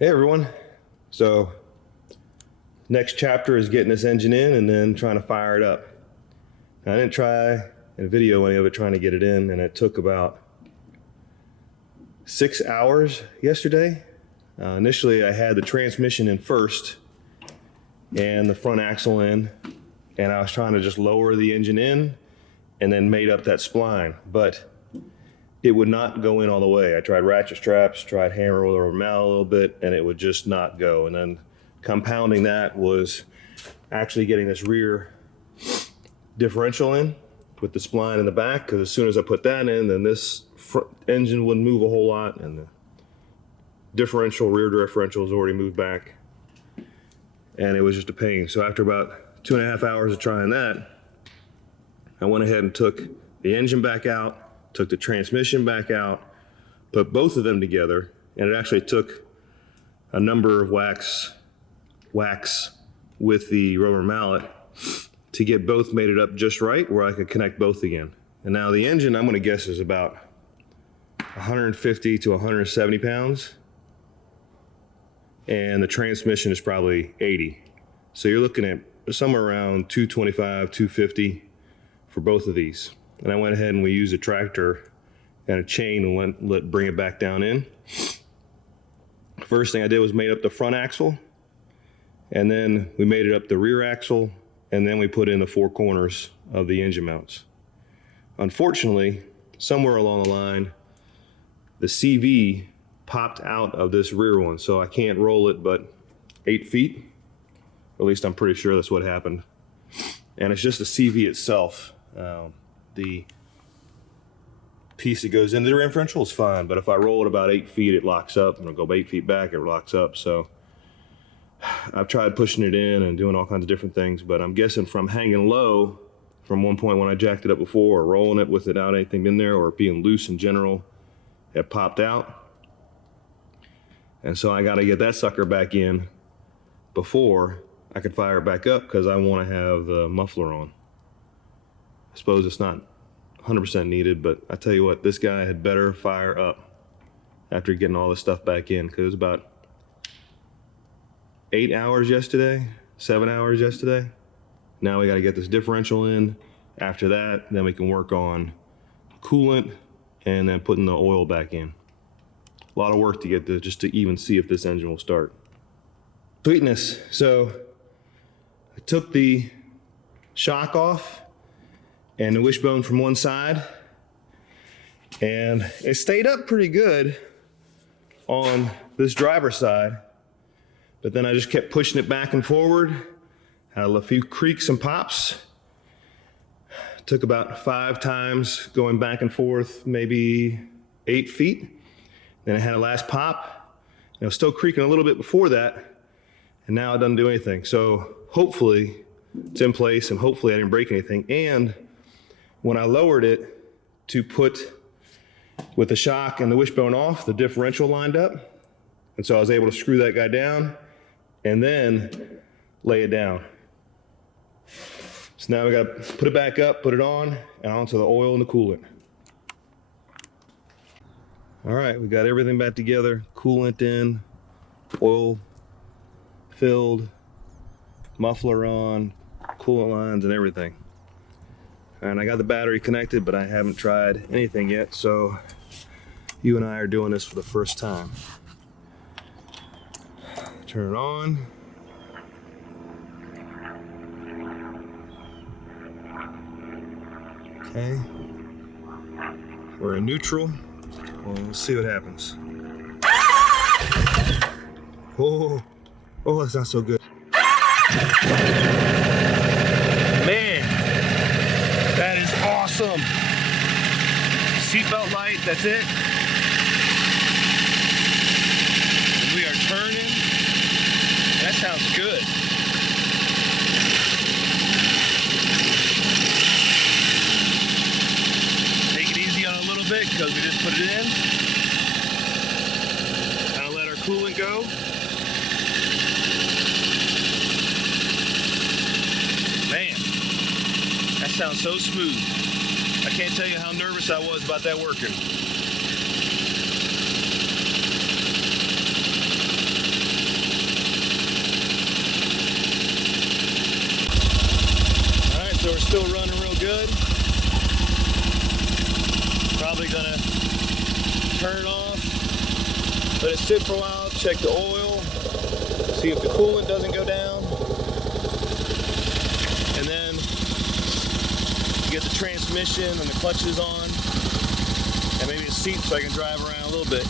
Hey everyone. So next chapter is getting this engine in and then trying to fire it up. Now, I didn't try in video any of it trying to get it in, and it took about 6 hours yesterday. Initially I had the transmission in first and the front axle in, and I was trying to just lower the engine in and then made up that spline, but it would not go in all the way. I tried ratchet straps, tried hammer over mallet a little bit, and it would just not go. And then compounding that was actually getting this rear differential in with the spline in the back, because as soon as I put that in, then this front engine wouldn't move a whole lot, and the rear differential has already moved back, and it was just a pain. So after about 2.5 hours of trying that, I went ahead and took the engine back out, took the transmission back out, put both of them together, and it actually took a number of whacks with the rubber mallet to get both mated up just right where I could connect both again. And now the engine, I'm gonna guess, is about 150 to 170 pounds, and the transmission is probably 80. So you're looking at somewhere around 225, 250 for both of these. And I went ahead and we used a tractor and a chain and bring it back down in. First thing I did was made up the front axle, and then we made it up the rear axle, and then we put in the four corners of the engine mounts. Unfortunately, somewhere along the line, the CV popped out of this rear one, so I can't roll it but 8 feet. At least I'm pretty sure that's what happened. And it's just the CV itself. The piece that goes into the rear differential is fine, but if I roll it about 8 feet, it locks up, and I'll go 8 feet back, it locks up. So I've tried pushing it in and doing all kinds of different things, but I'm guessing from hanging low from one point when I jacked it up before, or rolling it without anything in there, or it being loose in general, it popped out. And so I got to get that sucker back in before I could fire it back up, because I want to have the muffler on. I suppose it's not 100% needed, but I tell you what, this guy had better fire up after getting all this stuff back in, because it was about 8 hours yesterday, 7 hours yesterday. Now we got to get this differential in. After that, then we can work on coolant and then putting the oil back in. A lot of work to get this, just to even see if this engine will start. Sweetness. So I took the shock off and the wishbone from one side, and it stayed up pretty good on this driver's side, but then I just kept pushing it back and forward, had a few creaks and pops. Took about 5 times going back and forth, maybe 8 feet. Then it had a last pop, and it was still creaking a little bit before that, and now it doesn't do anything. So hopefully it's in place, and hopefully I didn't break anything. And when I lowered it to put with the shock and the wishbone off, the differential lined up. And so I was able to screw that guy down and then lay it down. So now we got to put it back up, put it on, and onto the oil and the coolant. All right, we got everything back together. Coolant in, oil filled, muffler on, coolant lines and everything. And I got the battery connected, but I haven't tried anything yet, so you and I are doing this for the first time. Turn it on. Okay. We're in neutral. Well, let's see what happens. Oh, that's not so good. Man, that is awesome. Seatbelt light, that's it. We are turning. That sounds good. Take it easy on it a little bit because we just put it in. Kind of let our coolant go. Man, that sounds so smooth. I can't tell you how nervous I was about that working. still running real good. Probably gonna turn it off, let it sit for a while, check the oil, see if the coolant doesn't go down, and then get the transmission and the clutches on, and maybe a seat so I can drive around a little bit.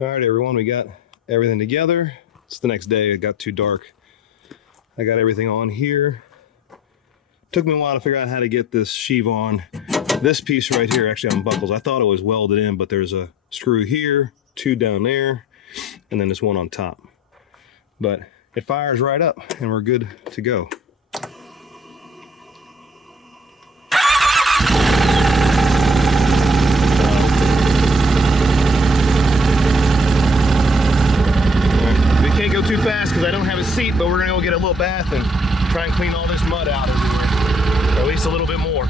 All right, everyone, we got everything together. It's the next day. It got too dark. I got everything on here. Took me a while to figure out how to get this sheave on. This piece right here actually unbuckles. I thought it was welded in, but there's a screw here, 2 down there, and then this one on top. But it fires right up and we're good to go. We can't go too fast because I don't have a seat, but we're gonna go get a little bath and try and clean all this mud out everywhere, or at least a little bit more.